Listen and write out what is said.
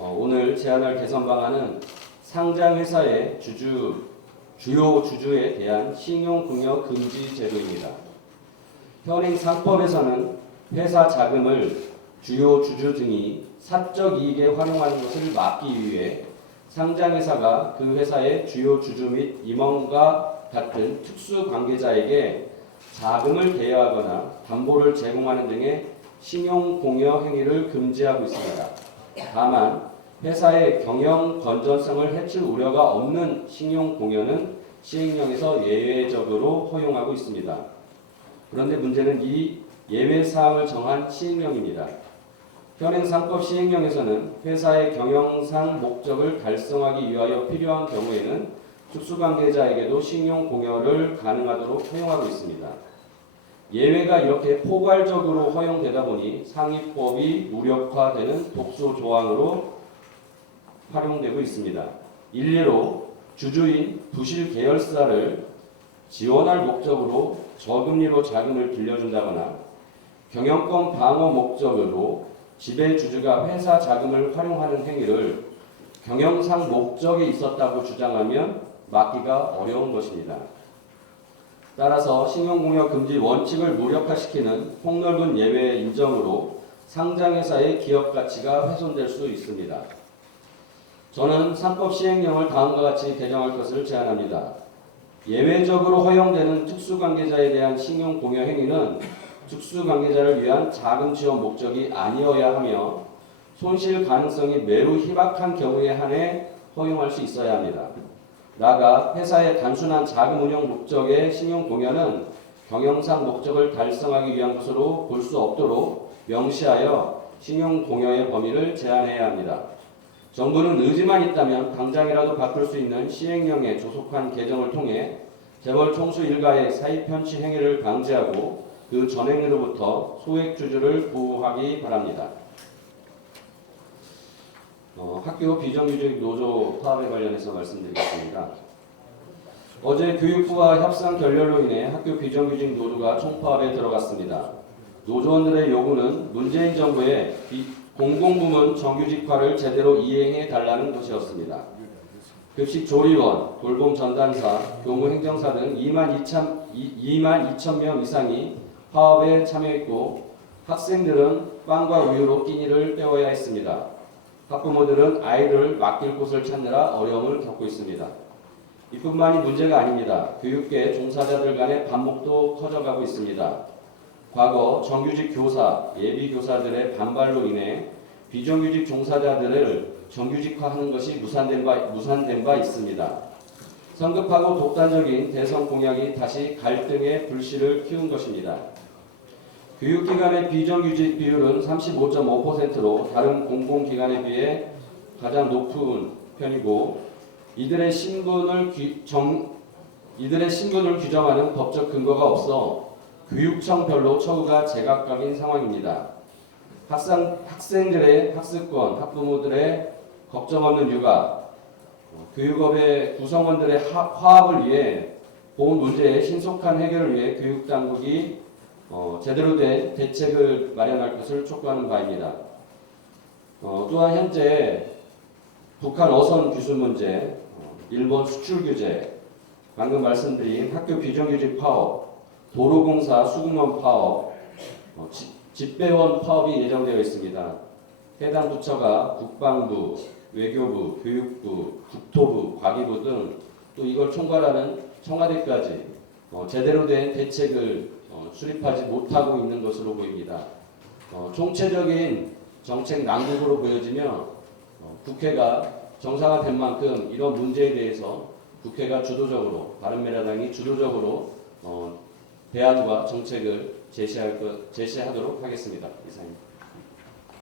오늘 제안할 개선 방안은 상장회사의 주요 주주에 대한 신용공여 금지 제도입니다. 현행 상법에서는 회사 자금을 주요 주주 등이 사적 이익에 활용하는 것을 막기 위해 상장회사가 그 회사의 주요 주주 및 임원과 같은 특수 관계자에게 자금을 대여하거나 담보를 제공하는 등의 신용공여 행위를 금지하고 있습니다. 다만 회사의 경영 건전성을 해칠 우려가 없는 신용공여는 시행령에서 예외적으로 허용하고 있습니다. 그런데 문제는 이 예외사항을 정한 시행령입니다. 현행 상법 시행령에서는 회사의 경영상 목적을 달성하기 위하여 필요한 경우에는 특수관계자에게도 신용공여를 가능하도록 허용하고 있습니다. 예외가 이렇게 포괄적으로 허용되다 보니 상위법이 무력화되는 독소 조항으로 활용되고 있습니다. 일례로 주주인 부실 계열사를 지원할 목적으로 저금리로 자금을 빌려준다거나 경영권 방어 목적으로 지배주주가 회사 자금을 활용하는 행위를 경영상 목적에 있었다고 주장하면 막기가 어려운 것입니다. 따라서 신용공여 금지 원칙을 무력화시키는 폭넓은 예외 인정으로 상장회사의 기업 가치가 훼손될 수 있습니다. 저는 상법 시행령을 다음과 같이 개정할 것을 제안합니다. 예외적으로 허용되는 특수관계자에 대한 신용공여 행위는 특수관계자를 위한 자금 지원 목적이 아니어야 하며 손실 가능성이 매우 희박한 경우에 한해 허용할 수 있어야 합니다. 나아가 회사의 단순한 자금 운용 목적의 신용공여는 경영상 목적을 달성하기 위한 것으로 볼 수 없도록 명시하여 신용공여의 범위를 제한해야 합니다. 정부는 의지만 있다면 당장이라도 바꿀 수 있는 시행령의 조속한 개정을 통해 재벌 총수 일가의 사익 편취 행위를 방지하고 그 전행으로부터 소액주주를 보호하기 바랍니다. 학교 비정규직 노조 파업에 관련해서 말씀드리겠습니다. 어제 교육부와 협상 결렬로 인해 학교 비정규직 노조가 총파업에 들어갔습니다. 노조원들의 요구는 문재인 정부의 공공부문 정규직화를 제대로 이행해 달라는 것이었습니다. 급식 조리원, 돌봄 전담사, 교무 행정사 등 2만 2천 명 이상이 파업에 참여했고 학생들은 빵과 우유로 끼니를 때워야 했습니다. 학부모들은 아이를 맡길 곳을 찾느라 어려움을 겪고 있습니다. 이뿐만이 문제가 아닙니다. 교육계 종사자들 간의 반목도 커져가고 있습니다. 과거 정규직 교사, 예비교사들의 반발로 인해 비정규직 종사자들을 정규직화하는 것이 무산된 바 있습니다. 성급하고 독단적인 대선 공약이 다시 갈등의 불씨를 키운 것입니다. 교육기관의 비정규직 비율은 35.5%로 다른 공공기관에 비해 가장 높은 편이고 이들의 신분을 규정하는 법적 근거가 없어 교육청별로 처우가 제각각인 상황입니다. 학생들의 학습권, 학부모들의 걱정 없는 육아, 교육업의 구성원들의 화합을 위해 본 문제의 신속한 해결을 위해 교육당국이 제대로 된 대책을 마련할 것을 촉구하는 바입니다. 또한 현재 북한 어선 규수 문제, 일본 수출 규제, 방금 말씀드린 학교 비정규직 파업, 도로공사 수공원 파업, 집배원 파업이 예정되어 있습니다. 해당 부처가 국방부, 외교부, 교육부, 국토부, 과기부 등 또 이걸 총괄하는 청와대까지 제대로 된 대책을 수립하지 못하고 있는 것으로 보입니다. 총체적인 정책 난국으로 보여지며 국회가 정상화된 만큼 이런 문제에 대해서 국회가 주도적으로, 바른미래당이 주도적으로 대안과 정책을 제시하도록 하겠습니다. 이상입니다.